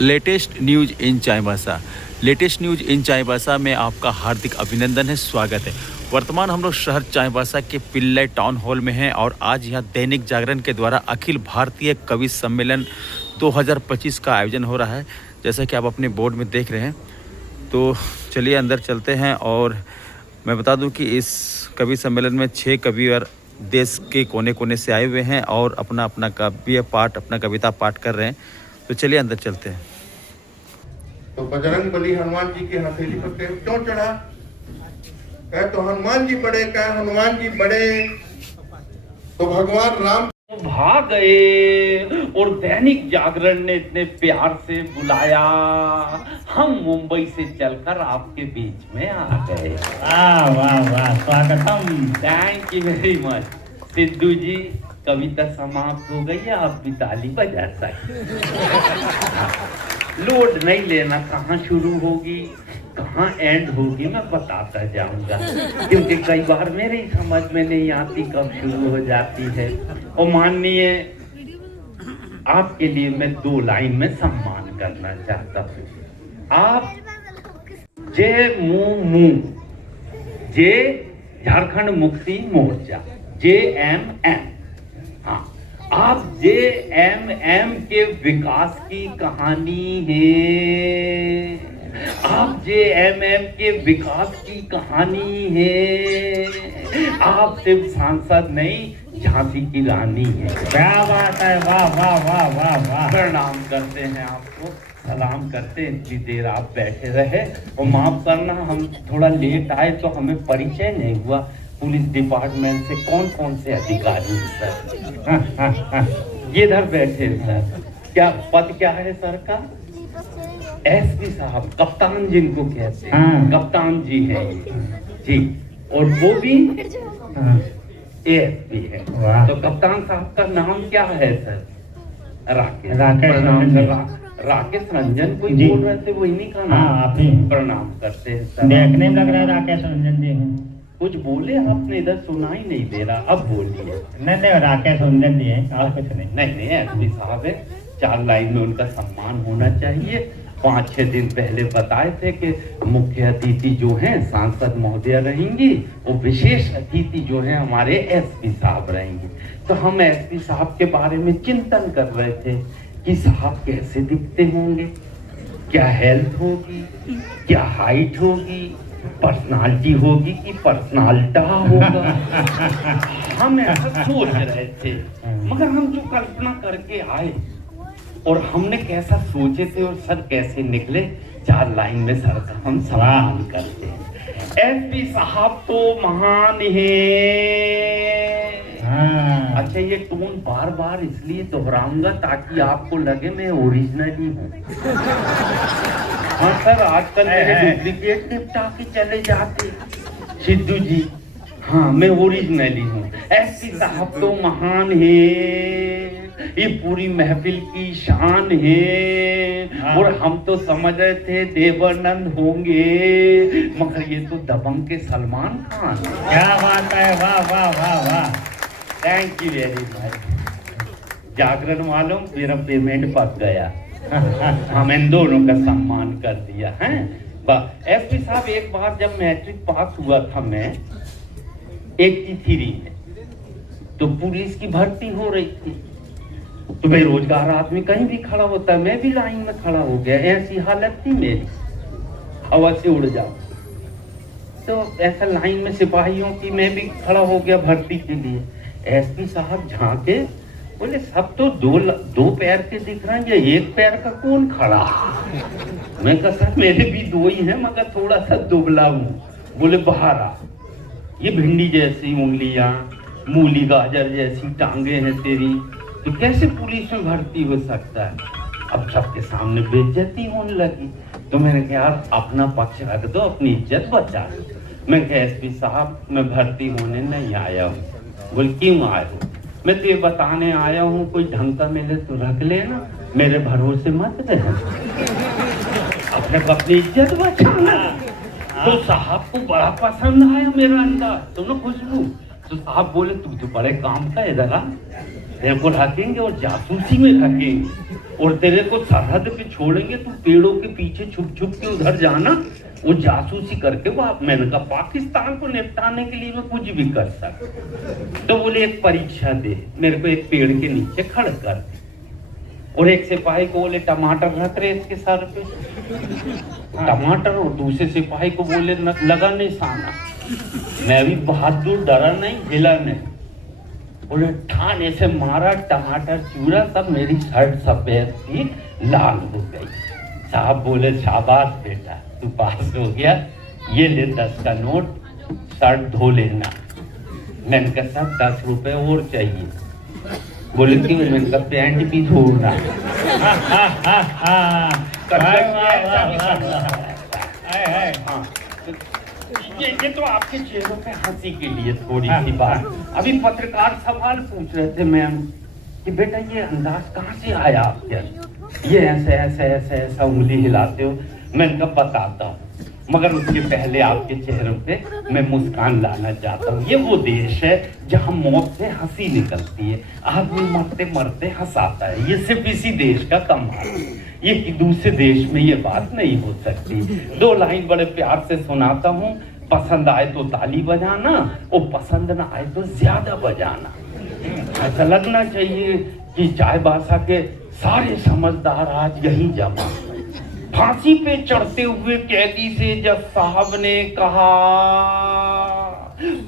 Latest news इन Chaibasa. Latest news इन चाईबासा में आपका हार्दिक अभिनंदन है, स्वागत है। वर्तमान हम लोग शहर चाईबासा के पिल्लई टाउन हॉल में हैं और आज यहाँ दैनिक जागरण के द्वारा अखिल भारतीय कवि सम्मेलन 2025 का आयोजन हो रहा है, जैसा कि आप अपने बोर्ड में देख रहे हैं। तो चलिए अंदर चलते हैं। और मैं बता दूं कि इस कवि सम्मेलन में 6 कवि और देश के कोने कोने से आए हुए हैं और अपना अपना काव्य पाठ, अपना कविता पाठ कर रहे हैं। तो चलिए अंदर चलते हैं। तो बजरंग बली हनुमान जी की हथेली पर क्यों चढ़ा? कहे तो हनुमान जी बड़े, कहे हनुमान जी बड़े। तो भगवान राम भाग गए और दैनिक जागरण ने इतने प्यार से बुलाया, हम मुंबई से चलकर आपके बीच में आ गए। वाह वाह वाह, स्वागतम। Thank you very much. Sidhu ji, कविता समाप्त हो गई है, आप भी ताली बजा सकते। लोड नहीं लेना, कहाँ शुरू होगी कहाँ एंड होगी मैं बताता जाऊंगा, क्योंकि कई बार मेरे ही समझ में नहीं आती कब शुरू हो जाती है। और माननीय आपके लिए मैं 2 लाइन में सम्मान करना चाहता हूँ। आप जे मू जे झारखंड मुक्ति मोर्चा JMM, हाँ, आप JMM के विकास की कहानी है। आप JMM के विकास की कहानी है। आप सिर्फ सांसद नहीं, झांसी की रानी है। क्या बात है, वाह वाह वाह वाह वाह। प्रणाम करते हैं आपको, सलाम करते हैं। इतनी देर आप बैठे रहे और माफ करना, हम थोड़ा लेट आए तो हमें परिचय नहीं हुआ पुलिस डिपार्टमेंट से कौन कौन से अधिकारी हैं सर। ये इधर बैठे हैं सर। क्या पद क्या है सर का? SP साहब, कप्तान जिनको कहते हैं, कप्तान जी हैं ये जी। और वो भी ASP है। तो कप्तान साहब का नाम क्या है सर? राकेश रंजन। कोई बोल रहे थे, वो इन्हीं का नाम। आप ही प्रणाम करते हैं सर। देखने में लग रहा है राकेश रंजन जी हैं। कुछ बोले आपने, इधर सुनाई नहीं दे रहा, अब बोलिए। नहीं, राकेश रंजन जी हैं, और कुछ नहीं। नहीं SP साहब है, 4 लाइन में उनका सम्मान होना चाहिए। 5-6 दिन पहले बताए थे कि मुख्य अतिथि जो हैं सांसद महोदय रहेंगी, और विशेष अतिथि जो हैं हमारे SP साहब रहेंगे। तो हम SP साहब के बारे में चिंतन कर रहे थे कि साहब कैसे दिखते होंगे, क्या हेल्थ होगी, क्या हाइट होगी, पर्सनालिटी होगी कि पर्सनालिटा होगा। हम ऐसा सोच रहे थे, मगर हम जो कल्पना करके आए और हमने कैसा सोचे थे और सर कैसे निकले, 4 लाइन में सर का हम सम्मान करते हैं। SP साहब तो महान है। अच्छा, ये टोन बार बार इसलिए दोहराऊंगा ताकि आपको लगे मैं ओरिजिनल ही हूँ। हाँ सर, आजकल मेरे डुप्लीकेट निपटा के चले जाते सिद्धू जी। हाँ, मैं ओरिजिनली हूँ। SP साहब तो महान है, ये पूरी महफिल की शान है। और हम तो समझ रहे थे देवानंद होंगे, मगर ये तो दबंग के सलमान खान। क्या बात है, वाह वाह वाह वाह। Thank you very much. Jagran वालों, मेरा पेमेंट पक गया। हम इन दोनों का सम्मान कर दिया है। SP साहब, एक बार जब मैट्रिक पास हुआ था मैं 83 में, तो पुलिस की भर्ती हो रही थी। तो बेरोजगार आदमी कहीं भी खड़ा होता है, मैं भी लाइन में खड़ा हो गया। ऐसी हालत थी मेरी, हवा से उड़ जाओ। तो ऐसा लाइन में सिपाहियों की मैं भी खड़ा हो गया भर्ती के लिए। SP साहब झांके, बोले सब तो दो पैर के दिख रहे हैं, ये एक पैर का कौन खड़ा? मैं कहा सर मेरे भी 2 ही हैं, मगर थोड़ा सा दुबला हूँ। बोले बाहर आ, ये भिंडी जैसी उंगलियां, मूली गाजर जैसी टांगे हैं तेरी, तो कैसे पुलिस में भर्ती हो सकता है? अब सबके सामने बेइज्जती होने लगी। तो मैंने कहा यार अपना पक्ष रख दो, अपनी इज्जत बचा लो। मैं कहा SP साहब, मैं भर्ती होने नहीं आया हूँ। बोल क्यों आए हो? मैं तो ये बताने आया हूँ, कोई ढंग का मिले तो रख लेना, मेरे भरोसे मत रहना, अपनी इज्जत बचाना। तो साहब को बड़ा पसंद आया मेरा अंदाज, तो ना खुशबू। तो साहब बोले तू तो बड़े काम का, इधर आ। तेरे को रखेंगे और जासूसी में रखेंगे और तेरे को सरहद पे छोड़ेंगे, तू पेड़ों के पीछे छुप छुप के उधर जाना, वो जासूसी करके वो मैंने कहा पाकिस्तान को निपटाने के लिए मैं कुछ भी कर सकता। तो बोले एक परीक्षा दे, मेरे को एक पेड़ के नीचे खड़ा कर दे और एक सिपाही को बोले टमाटर रख रहे इसके सर पे टमाटर, और दूसरे सिपाही को बोले लगा निशाना। मैं भी बहादुर, डरा नहीं, हिला नहीं, बोले ठाने से मारा, टमाटर चूरा, सब मेरी शर्ट सफेद थी लाल हो गई। साहब बोले शाबाश बेटा तू पास हो गया, ये ले 10 का नोट, शर्ट धो लेना। मैंने कहा साहब 10 रुपए और चाहिए। बोले कि मैंने कहा पैंट भी धोना। ये तो आपके चेहरों पे हंसी के लिए थोड़ी सी बात। अभी पत्रकार सवाल पूछ रहे थे मैम कि बेटा ये अंदाज कहाँ से आया आपके अंदर, ये ऐसे ऐसे ऐसे ऐसा उंगली हिलाते हो। मैंने कहा बताता हूँ, मगर उसके पहले आपके चेहरों पे मैं मुस्कान लाना चाहता हूँ। ये वो देश है जहाँ मौत से हंसी निकलती है, आदमी मरते मरते हंसाता है। ये सिर्फ इसी देश का कमाल है, ये कि दूसरे देश में ये बात नहीं हो सकती। 2 लाइन बड़े प्यार से सुनाता हूँ, पसंद आए तो ताली बजाना और पसंद ना आए तो ज्यादा बजाना। ऐसा लगना चाहिए कि चाईबासा के सारे समझदार आज यही जमा। फांसी पे चढ़ते हुए कैदी से जज साहब ने कहा,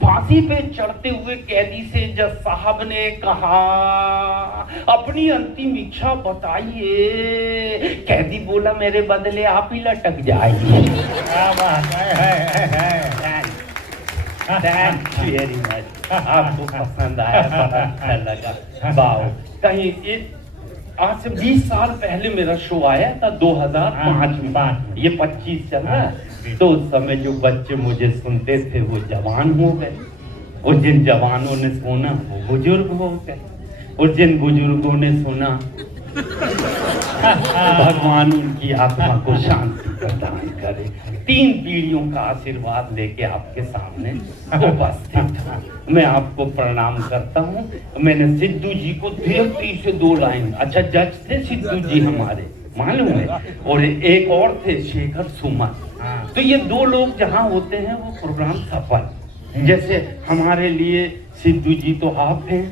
फांसी पे चढ़ते हुए कैदी से जज साहब ने कहा अपनी अंतिम इच्छा बताइए। कैदी बोला मेरे बदले आप ही लटक जाइए। थैंक यू वेरी मच, आपको पसंद आया, बड़ा अच्छा लगा। वाओ, कहीं आज से 20 साल पहले मेरा शो आया था 2005 में, ये 25 चल रहा है। तो उस समय जो बच्चे मुझे सुनते थे वो जवान हो गए, और जिन जवानों ने सुना वो बुजुर्ग हो गए, और जिन बुजुर्गों ने सुना भगवान उनकी आत्मा को शांति प्रदान करे। 3 पीढ़ियों का आशीर्वाद लेके आपके सामने उपस्थित हूं। मैं आपको प्रणाम करता हूं। मैंने सिद्धू जी को देवती से 2 लाइन, अच्छा जज थे सिद्धू जी हमारे, मालूम है, और एक और थे शेखर सुमन। तो ये 2 लोग जहां होते हैं वो प्रोग्राम सफल। जैसे हमारे लिए सिद्धू जी तो आप हैं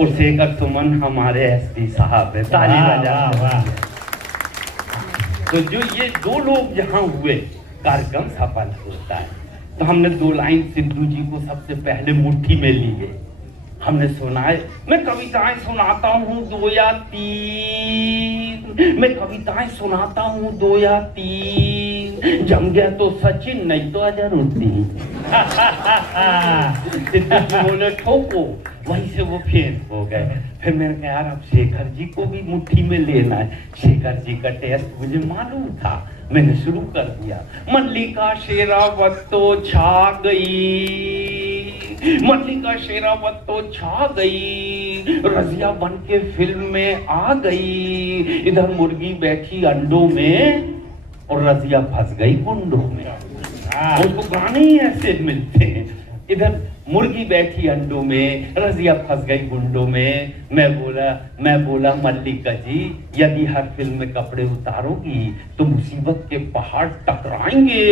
और शेखर सुमन हमारे एसपी साहब है, ताली बजा। तो जो ये 2 लोग जहां हुए कार्यक्रम सफल होता है। तो हमने 2 लाइन सिद्धू जी को सबसे पहले मुट्ठी में लिए, हमने सुनाए। मैं कविताएं सुनाता हूँ 2 या 3, मैं कविताएं सुनाता हूँ 2 या 3, जम गया तो सचिन नहीं तो अजहरुद्दीन। सिद्धू जी बोले ठोको, वहीं से वो फेल हो गए। फिर मैंने कहा यार अब शेखर जी को भी मुट्ठी में लेना है। शेखर जी का टेस्ट मुझे मालूम था, मैंने शुरू कर दिया। मल्लिका शेरावत तो छा गई, मल्लिका शेरावत तो छा गई, रजिया बन के फिल्म में आ गई। इधर मुर्गी बैठी अंडों में और रजिया फंस गई गुंडों में। उसको गाने ही ऐसे मिलते हैं, इधर मुर्गी बैठी अंडों में, रजिया फंस गई गुंडों में। मैं बोला मल्लिका जी यदि हर फिल्म में कपड़े उतारोगी तो मुसीबत के पहाड़ टकराएंगे।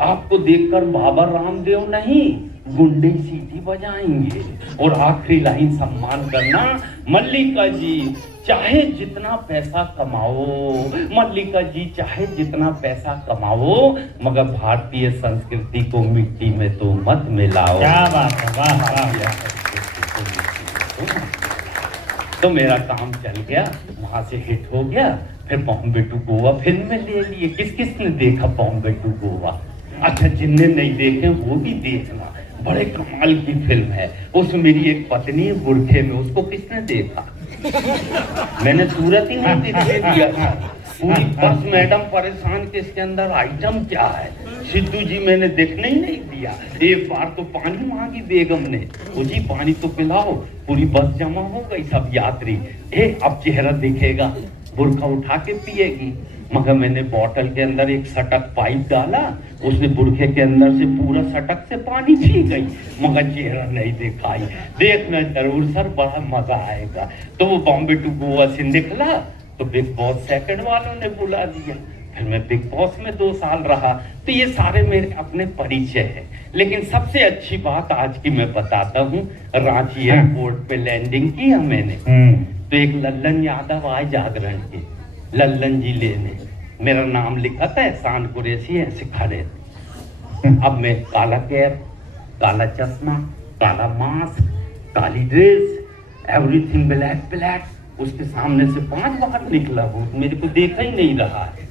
आपको देखकर बाबा रामदेव नहीं गुंडे सीटी बजाएंगे। और आखिरी लाइन सम्मान करना, मल्लिका जी चाहे जितना पैसा कमाओ, मल्लिका जी चाहे जितना पैसा कमाओ, मगर भारतीय संस्कृति को मिट्टी में तो मत मिलाओ। क्या बात है, वाह वाह। तो मेरा काम चल गया, वहां से हिट हो गया। फिर बॉम्बे टू गोवा फिल्म में ले लिए। किस किस ने देखा बॉम्बे टू गोवा? अच्छा, जिनने नहीं देखे वो भी देखना, बड़े कमाल की फिल्म है। उसमें मेरी एक पत्नी है बुरखे में, उसको किसने देखा? मैंने सूरत ही नहीं दे दिया था। पूरी बस मैडम परेशान कि इसके अंदर आइटम क्या है। सिद्धू जी मैंने देखने ही नहीं दिया। एक बार तो पानी मांगी बेगम ने, वो जी पानी तो पिलाओ। पूरी बस जमा हो गई, सब यात्री। अब चेहरा दिखेगा, बुर्का उठा के पिएगी। मगर मैंने बोतल के अंदर एक सटक पाइप डाला, उसने बुरखे के अंदर से पूरा सटक से पानी पी गई, मगर चेहरा नहीं दिखाई। देखना जरूर सर, बड़ा मजा आएगा। तो वो बॉम्बे टू गोवा से निकला तो बिग बॉस सेकंड वालों ने बुला लिया। फिर मैं बिग बॉस में 2 साल रहा। तो ये सारे मेरे अपने परिचय हैं। लेकिन सबसे अच्छी बात आज की मैं बताता हूँ। रांची एयरपोर्ट पे लैंडिंग किया मैंने, तो एक लल्लन यादव आए जागरण के, लल्लन जी लेने। मेरा नाम लिखा था एहसान कुरैशी, ऐसे खड़े थे। अब मैं काला कैप, काला चश्मा, काला मास्क, काली ड्रेस, एवरीथिंग ब्लैक ब्लैक, उसके सामने से 5 बार निकला। वो मेरे को देखा ही नहीं रहा है,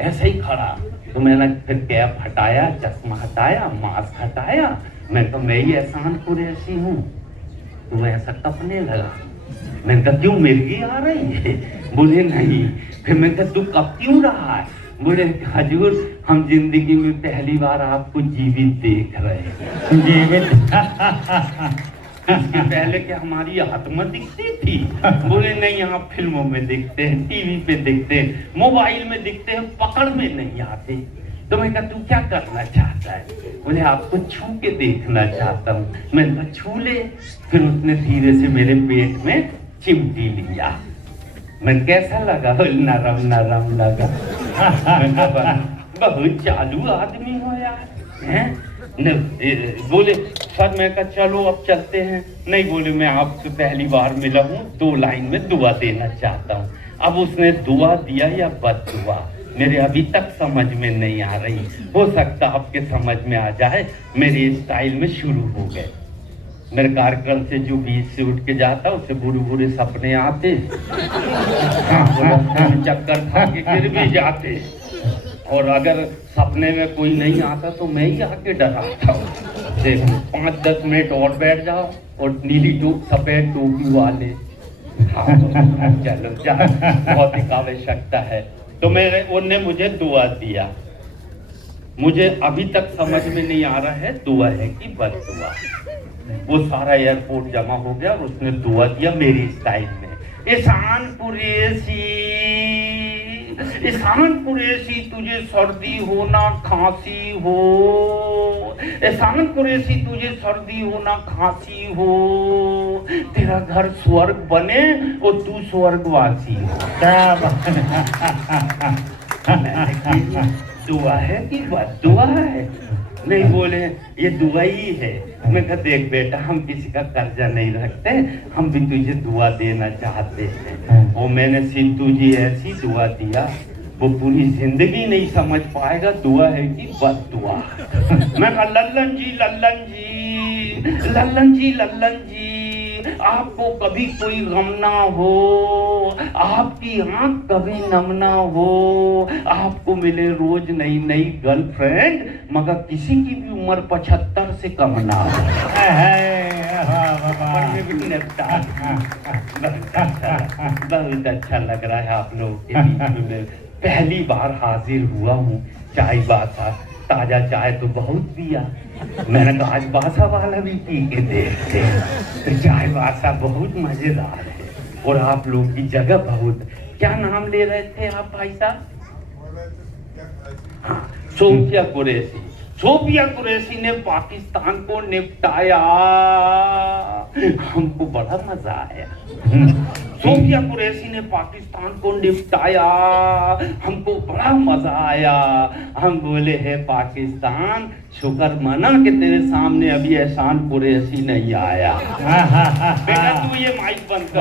ऐसे ही खड़ा। तो मैंने फिर कैप हटाया, चश्मा हटाया, मास्क हटाया। मैं तो मैं ही एहसान कुरैशी हूँ। तो वो ऐसा टपने लगा। मैंने कहा क्यों मिर्गी आ रही है? बोले नहीं। फिर मैंने कहा तू कब क्यों रहा है? बोले हजूर हम जिंदगी में पहली बार आपको जीवित देख रहे हैं। जीवित? इसके पहले क्या हमारी आत्मा दिखती थी? बोले नहीं, आप फिल्मों में दिखते हैं, टीवी पे दिखते हैं, मोबाइल में दिखते हैं, पकड़ में नहीं आते। तो मैं कहा तू क्या करना चाहता है? बोले आपको छू के देखना चाहता हूँ। मैंने कहा छू ले। फिर उसने धीरे से मेरे पेट में चिमटी लिया। मैं कैसा लगा? नरम नरम लगा। बहुत चालू आदमी हो यार, हैं? बोले सर, मैं कहा चलो अब चलते हैं। नहीं, बोले मैं आपसे पहली बार मिला हूँ, 2 लाइन में दुआ देना चाहता हूँ। अब उसने दुआ दिया या बद दुआ, मेरे अभी तक समझ में नहीं आ रही। हो सकता आपके समझ में आ जाए। मेरे स्टाइल में शुरू हो गए। मेरे कार्यक्रम से जो बीच से उठ के जाता उसे बुरे बुरे सपने आते। चक्कर खा के गिर भी जाते। और अगर सपने में कोई नहीं आता तो मैं ही आके डराता हूँ। 5-10 मिनट और बैठ जाओ और नीली सफेद टोपी वाले, हाँ चलो जा, बहुत ही आवश्यकता है। तो उन्होंने मुझे दुआ दिया। मुझे अभी तक समझ में नहीं आ रहा है दुआ है कि बद दुआ। वो सारा एयरपोर्ट जमा हो गया और उसने दुआ दिया मेरी स्टाइल में। एहसान कुरैशी तुझे सर्दी हो ना खांसी हो, एहसान कुरैशी तुझे सर्दी हो ना खांसी हो, तेरा घर स्वर्ग बने और तू स्वर्गवासी हो। क्या दुआ है कि बद दुआ है? नहीं, बोले ये दुआ ही है। मैं कहा देख बेटा, हम किसी का कर्जा नहीं रखते, हम भी तुझे दुआ देना चाहते हैं। और मैंने सिंधु जी ऐसी दुआ दिया, वो पूरी जिंदगी नहीं समझ पाएगा दुआ है कि बद दुआ। मैं कहा लल्लन जी, लल्लन जी, लल्लन जी, लल्लन जी, आपको कभी कोई गम ना हो, आपकी आंख कभी नम ना हो, आपको मिले रोज नई नई गर्लफ्रेंड, मगर किसी की भी उम्र 75 से कम ना हो। बहुत अच्छा लग रहा है आप लोगों के बीच में। पहली बार हाजिर हुआ हूँ। चाय बासा, ताजा चाय तो बहुत पिया। मैंने कहा आज बासा वाला भी पी के देखते। तो चाय बासा बहुत मजेदार है और आप लोग की जगह बहुत। क्या नाम ले रहे थे आप भाई साहब? हाँ, सोफिया कुरैशी। सोफिया कुरैशी ने पाकिस्तान को निपटाया, हमको बड़ा मजा आया। सोफिया कुरैशी ने पाकिस्तान को निपटाया, हमको बड़ा मजा आया। हम बोले है पाकिस्तान, शुक्र मना कि तेरे सामने अभी एहसान कुरैशी नहीं आया। बेटा तू ये माइक बंद कर,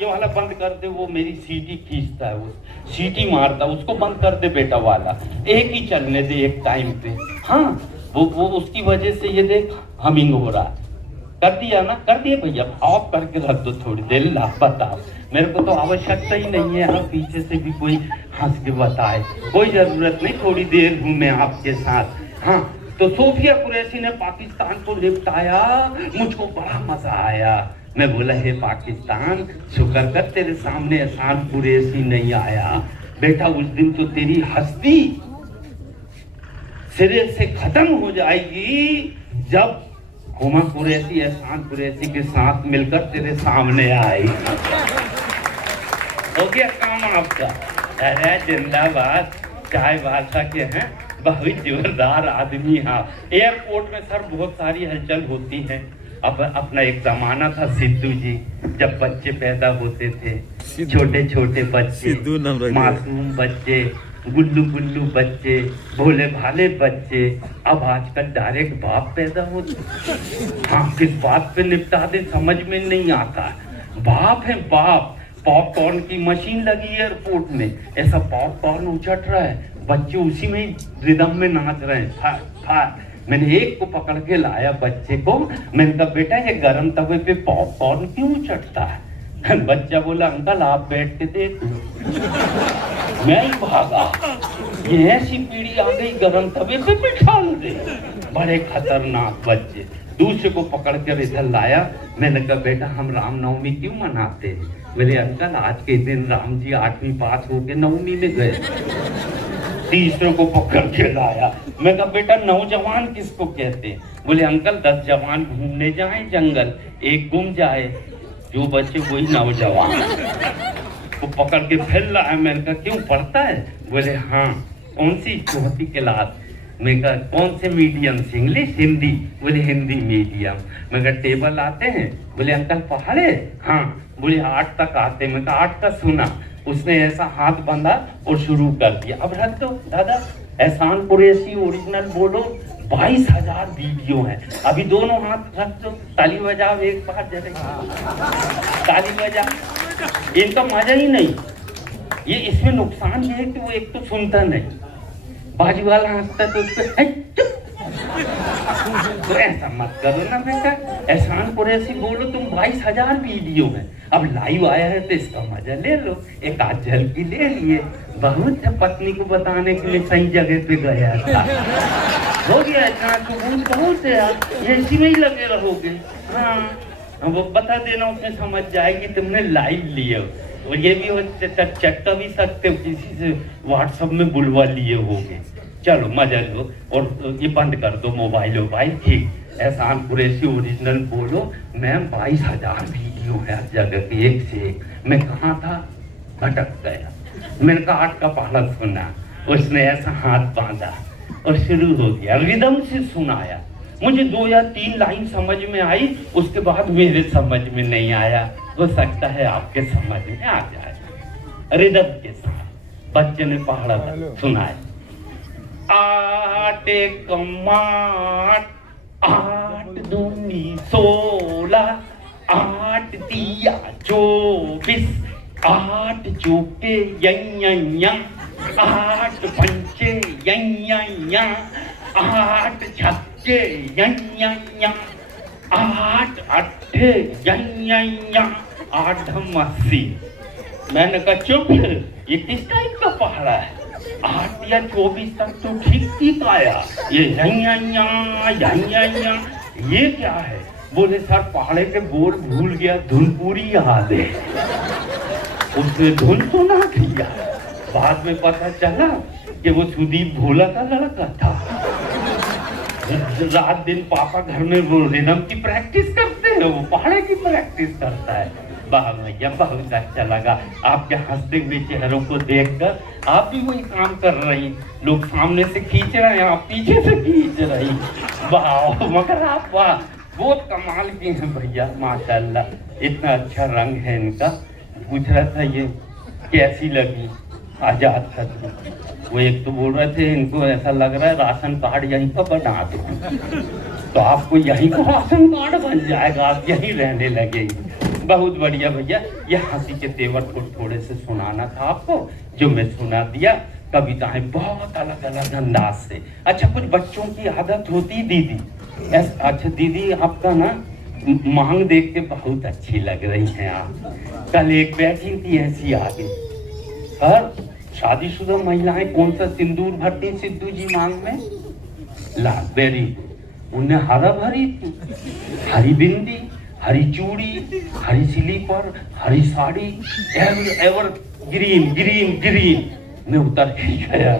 ये वाला बंद कर दे। वो मेरी सीटी खींचता है, वो सीटी मारता, उसको बंद कर दे बेटा वाला। एक ही चलने दे एक टाइम पे। हाँ, वो उसकी वजह से ये देख हमिंग हो रहा है। कर दिया ना? कर दिए भैया, ऑफ करके रख दो थोड़ी देर। ला बताओ, मेरे को तो आवश्यकता ही नहीं है आप पीछे से भी कोई हंस के बताए, कोई जरूरत नहीं। थोड़ी देर हूँ मैं आपके साथ। हाँ, तो सोफिया कुरैशी ने पाकिस्तान को निपटाया, मुझको बड़ा मजा आया। मैं बोला हे पाकिस्तान, शुक्र कर तेरे सामने एहसान कुरैशी नहीं आया। बेटा उस दिन तो तेरी हस्ती सिरे से खत्म हो जाएगी जब हुमा कुरैशी एहसान कुरैशी के साथ मिलकर तेरे सामने आई। हो गया काम आपका। अरे जिंदाबाद, चाय भाषा के हैं बहुत जोरदार आदमी। हाँ, एयरपोर्ट में सर बहुत सारी हलचल होती है। अब अपना एक जमाना था सिद्धू जी, जब बच्चे पैदा होते थे, छोटे छोटे बच्चे, मासूम बच्चे, गुल्लू गुल्लू बच्चे, भोले भाले बच्चे। अब आजकल डायरेक्ट बाप पैदा होते। हाँ, किस बात पे निपटा दे समझ में नहीं आता। बाप है बाप। पॉपकॉर्न की मशीन लगी एयरपोर्ट में, ऐसा पॉपकॉर्न उछट रहा है, बच्चे उसी में रिदम में नाच रहे हैं। फाड़ फाड़। मैंने एक को पकड़ के लाया बच्चे को, मैंने कहा बेटा ये गर्म तवे पे पॉपकॉर्न क्यों उछटता है? बच्चा बोला अंकल आप बैठ के देखो। मैं ही भागा, ये ऐसी पीढ़ी आ गई गरम तवे पे बिठा दे। बड़े खतरनाक बच्चे। दूसरे को पकड़ कर इधर लाया, मैंने कहा बेटा हम रामनवमी क्यों मनाते हैं? बोले अंकल आज के दिन राम जी 8वीं पास होके 9वीं में गए। तीसरे को पकड़ के लाया, मैं कहा बेटा नौजवान किसको कहते हैं? बोले अंकल 10 जवान घूमने जाएं जंगल, एक गुम जाए, जो बच्चे वही नौजवान। वो पकड़ के फिर लाया, मैंने कहा क्यों पढ़ता है? बोले हाँ। कौन सी? 4वीं क्लास। मैं कहा कौन से मीडियम से? इंग्लिश हिंदी? बोले हिंदी मीडियम। मैं कहा टेबल आते हैं? बोले अंकल पहाड़े? हाँ। बोले 8 तक आते। मैं कहा 8 का सुना। उसने ऐसा हाथ बंधा और शुरू कर दिया। अब रख दो दादा, एहसान कुरैशी ओरिजिनल बोलो, 22,000 वीडियो है। अभी दोनों हाथ रख दो, ताली बजाओ एक बार जरा, ताली बजा। इनका मजा ही नहीं। ये इसमें नुकसान ये है कि वो एक तो सुनता नहीं, बाजू वाला हंसता तो उसको तो ऐसा मत करो ना बेटा, एहसान कुरैशी बोलो तुम 22,000 वीडियो है। अब लाइव आया है तो इसका मजा ले लो, एक आध झलकी ले लिए। बहुत है पत्नी को बताने के लिए सही जगह पे गया था। हो गया इतना सबूत बहुत है यार, ये इसी में ही लगे रहोगे। हाँ वो बता देना, उसने समझ जाएगी तुमने लाइव लिए हो। और ये भी हो चट्टा भी सकते हो, किसी से व्हाट्सएप में बुलवा लिए होगे। चलो मजा लो और ये बंद कर दो मोबाइल वोबाइल। ठीक, एहसान कुरैशी ओरिजिनल बोलो। मैम 22,000 वीडियो है हर जगह की, एक से एक। मैं कहाँ था? भटक गया। मैंने कहा 8 का पहला सुना। उसने ऐसा हाथ बांधा और शुरू हो गया, रिदम से सुनाया। मुझे 2 या 3 लाइन समझ में आई, उसके बाद मेरे समझ में नहीं आया। हो सकता है आपके समझ में आ जाए। रिदम के साथ बच्चे ने पहाड़ा सुनाया। आटे कमाट 8 दूनी 16, 8 दिया 24, 8 चौके यं 8 पंचे यं 8 छक्के यं 8 अट्ठे यं 8 80। मैंने कहा चुप, ये किस टाइप का पहाड़ा है? 8 या 24 तक तो ठीक ठीक आया, ये ये क्या है? बोले सर पहाड़े पे बोल भूल गया, धुन पूरी याद है। उसने धुन सुना दिया। बाद में पता चला कि वो सुदीप भोला का लड़का था। रात दिन पापा घर में वो रिदम की प्रैक्टिस करते हैं, वो पहाड़े की प्रैक्टिस करता है। वाह भैया बहुत अच्छा लगा आपके हंसते हुए चेहरों को देखकर। आप भी वही काम कर रही, लोग सामने से खींच रहे हैं, आप पीछे से खींच रही। वाह मगर आप वाह बहुत कमाल की हैं भैया, माशाल्लाह। इतना अच्छा रंग है इनका। पूछ रहा था ये कैसी लगी आजाद खत। वो एक तो बोल रहे थे इनको ऐसा लग रहा है राशन कार्ड यहीं पर बना दो, तो आपको यहीं का राशन कार्ड बन जाएगा, आप यहीं रहने लगेंगे। बहुत बढ़िया भैया, ये हंसी के तेवर को थोड़े से सुनाना था आपको, जो मैं सुना दिया। कविताएं बहुत अलग अलग अंदाज से। अच्छा कुछ बच्चों की आदत होती दीदी। अच्छा दीदी आपका ना मांग देख के बहुत अच्छी लग रही हैं आप। कल एक बैठी थी ऐसी आगे, सर शादीशुदा महिलाएं कौन सा सिंदूर भरती सिद्धू जी मांग में? ला वेरी गुड। उन्हें हरा भरी थी, हरी बिंदी, हरी चूड़ी, हरी स्लीपर, हरी sari, evergreen green green. मैं उतर ही गया।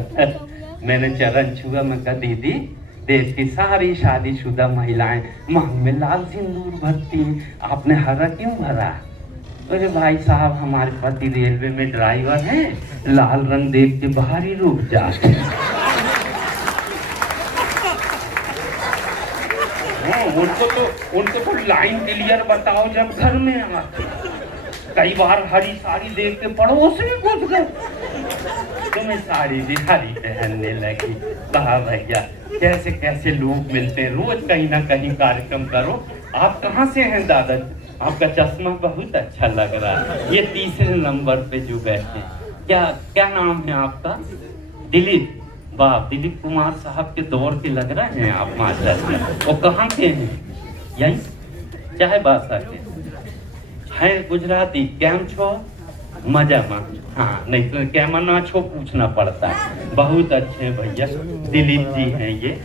मैंने चरण छुआ। मैं कहा दीदी देश की सारी शादीशुदा महिलाएं मांग में लाल सिंदूर भरती हैं, आपने हरा क्यों भरा? अरे भाई साहब, हमारे पति रेलवे में ड्राइवर हैं, लाल रंग देख के बाहर ही रुक जाते हैं। हाँ, उनको तो लाइन क्लियर बताओ जब घर में आते। कई बार हरी साड़ी देख के पड़ोस में घुस गए, तो मैं साड़ी भी हरी पहनने लगी। वाह भैया, कैसे कैसे लोग मिलते हैं, रोज कहीं ना कहीं कार्यक्रम करो। आप कहाँ से हैं दादा? आपका चश्मा बहुत अच्छा लग रहा है। ये तीसरे नंबर पे जो बैठे, क्या नाम है आपका? दिलीप। वाह, दिलीप कुमार साहब के दौर के लग रहे हैं आप माशाल्लाह। वो कहाँ के हैं? यही चाईबासा के हैं? गुजराती। कैम छो? मजा में? हाँ, नहीं तो क्या मना छो पूछना पड़ता है। बहुत अच्छे हैं भैया, दिलीप जी हैं ये।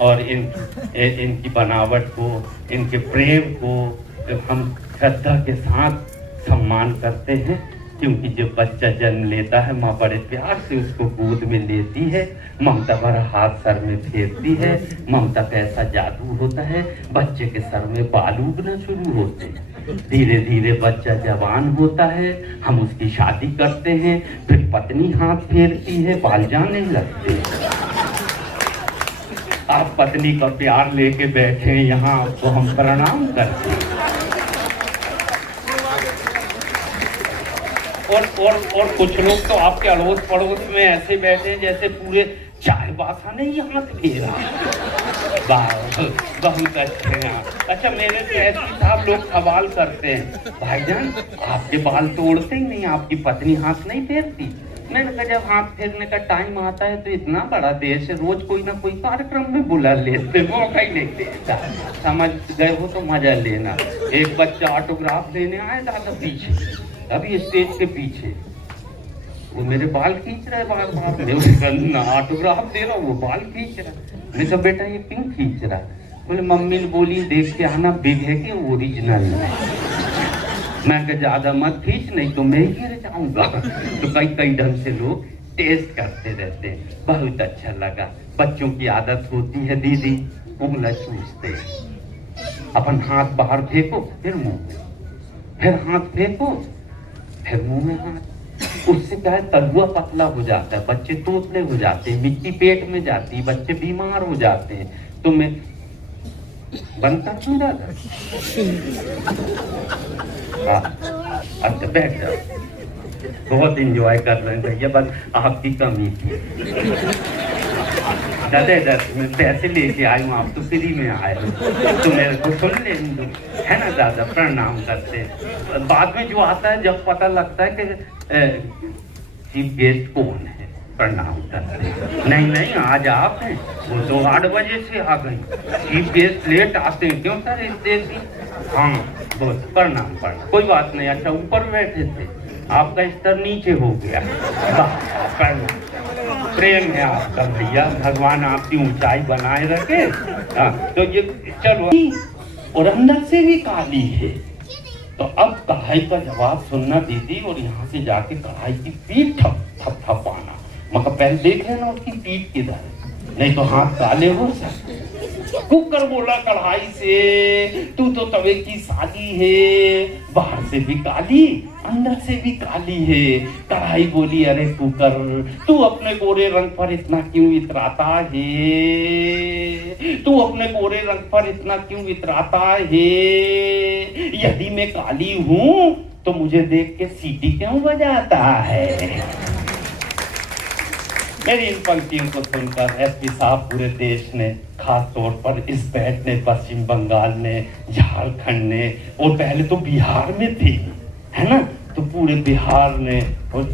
और इनकी बनावट को, इनके प्रेम को हम श्रद्धा के साथ सम्मान करते हैं, क्योंकि जब बच्चा जन्म लेता है माँ बड़े प्यार से उसको गोद में लेती है, ममता भरा हाथ सर में फेरती है। ममता का ऐसा जादू होता है, बच्चे के सर में बाल उगना शुरू होते हैं। धीरे धीरे बच्चा जवान होता है, हम उसकी शादी करते हैं, फिर पत्नी हाथ फेरती है, बाल जाने लगते हैं। आप पत्नी का प्यार लेके बैठे यहाँ, आपको हम प्रणाम करते हैं। और कुछ लोग तो आपके अड़ोस पड़ोस में ऐसे बैठे हैं जैसे पूरे चाईबासा ने ही हाथ फेरा। बहुत अच्छे हैं आप। अच्छा, मेरे से ऐसे साहब लोग सवाल करते हैं, भाईजान आपके बाल तोड़ते ही नहीं, आपकी पत्नी हाथ नहीं फेरती? मैंने कहा जब हाथ फेरने का टाइम आता है तो इतना बड़ा देश है, रोज कोई ना कोई कार्यक्रम में बुला लेते, मौका ही नहीं देता। समझ गए हो तो मजा लेना। एक बच्चा ऑटोग्राफ देने आया दादा पीछे, अभी स्टेज के पीछे, वो मेरे बाल खींच रहा है बार बार। मैं ऑटोग्राफ दे रहा हूँ, वो बाल खींच रहा है। मैंने कहा बेटा ये क्यों खींच रहा है? बोले मम्मी ने बोली देख के आना बिग है कि ओरिजिनल है। मैं कहा ज्यादा मत खींच, नहीं तो मैं ही गिर जाऊंगा। तो कई ढंग से लोग टेस्ट करते रहते हैं। बहुत अच्छा लगा। बच्चों की आदत होती है दीदी उंगला चूसते, अपन हाथ बाहर फेंको फिर मुंह में, फिर हाथ फेंको फिर मुंह में हाथ। उससे क्या है, तलुआ पतला हो जाता है, बच्चे तोतले हो जाते हैं, मिट्टी पेट में जाती है, बच्चे बीमार हो जाते हैं। तो मैं बनता क्यों दादा? अब तो बैठ जाओ, बहुत इंजॉय कर रहे हैं भैया, बस आपकी कमी थी। दादा मैं पैसे लेके आई हूँ, आप तो फ्री में आए हो, तो मेरे को सुन ले है ना दादा। प्रणाम करते हैं। बाद में जो आता है जब पता लगता है कि चीफ गेस्ट कौन है, प्रणाम करते हैं। नहीं आज आप हैं, वो तो 8 बजे से आ गई। चीफ गेस्ट लेट आते हैं, क्यों सर इस देसी? हाँ बहुत प्रणाम। कोई बात नहीं। अच्छा ऊपर बैठे थे, आपका स्तर नीचे हो गया। प्रेम है आपका भैया, भगवान आपकी ऊंचाई बनाए रखे। तो ये चलो, और अंदर से भी काली है। तो अब कढ़ाई का जवाब सुनना दीदी, और यहाँ से जाके कढ़ाई की पीठ थपथपाना। मगर पहले देख लेना उसकी पीठ किधर है, नहीं तो हाथ काले हो सकते। कुकर बोला कढ़ाई से, तू तो तवे की साली है, बाहर से भी काली अंदर से भी काली है। कढ़ाई बोली अरे कुकर, तू अपने गोरे रंग पर इतना क्यों इतराता है? तू अपने गोरे रंग पर इतना क्यों इतराता है? यदि मैं काली हूँ तो मुझे देख के सीटी क्यों बजाता है? मेरी इन पंक्तियों को सुनकर एसपी साहब पूरे देश ने, खास तौर पर इस बैट ने, पश्चिम बंगाल ने, झारखंड ने, और पहले तो बिहार में थी, है ना, तो पूरे बिहार ने और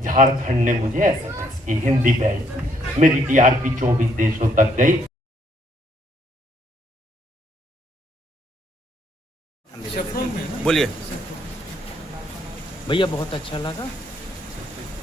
झारखंड ने मुझे एसएमएस की हिंदी बैच। मेरी टीआरपी 24 देशों तक गई। बोलिए भैया, बहुत अच्छा लगा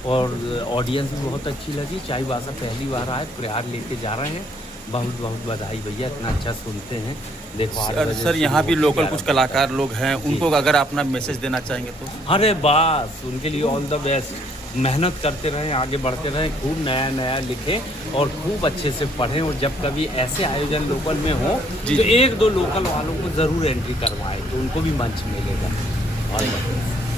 और ऑडियंस भी बहुत अच्छी लगी। चाईबासा पहली बार आए, प्यार लेके जा रहे हैं। बहुत बहुत बधाई भैया, इतना अच्छा सुनते हैं। देखो सर यहाँ भी लोकल कुछ कलाकार लोग हैं, उनको अगर आप अपना मैसेज देना चाहेंगे तो? अरे बस उनके लिए ऑल द बेस्ट। मेहनत करते रहें, आगे बढ़ते रहें, खूब नया नया लिखें और खूब अच्छे से पढ़ें। और जब कभी ऐसे आयोजन लोकल में हो तो 1-2 लोकल वालों को ज़रूर एंट्री करवाएं, तो उनको भी मंच मिलेगा। All the best.